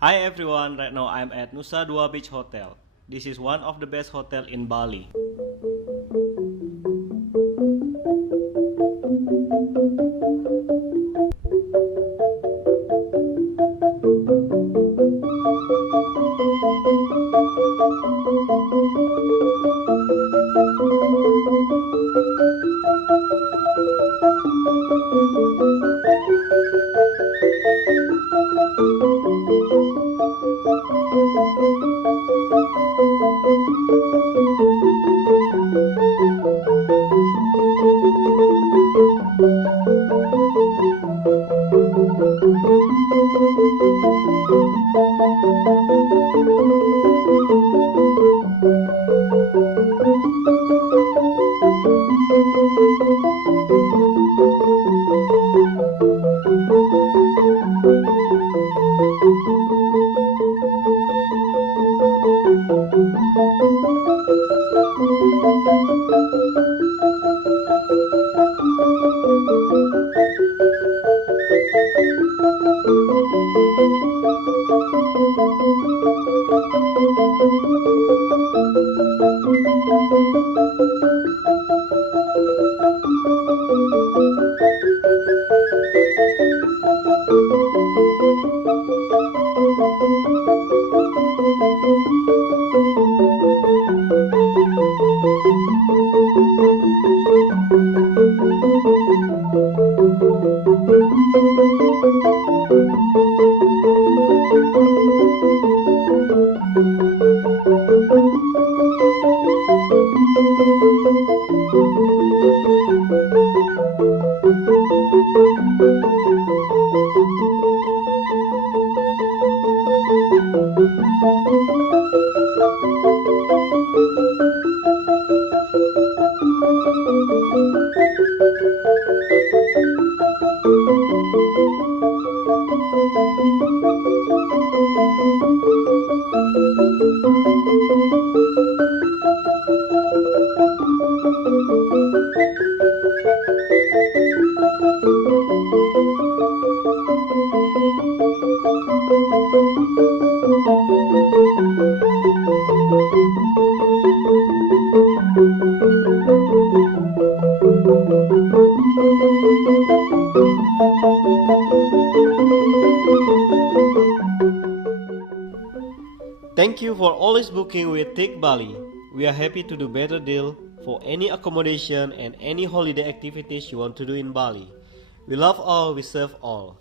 Hi everyone, right now I'm at Nusa Dua Beach Hotel. This is one of the best hotel in Bali. Thank you for always booking with TIC Bali. We are happy to do better deal for any accommodation and any holiday activities you want to do in Bali. We love all, we serve all.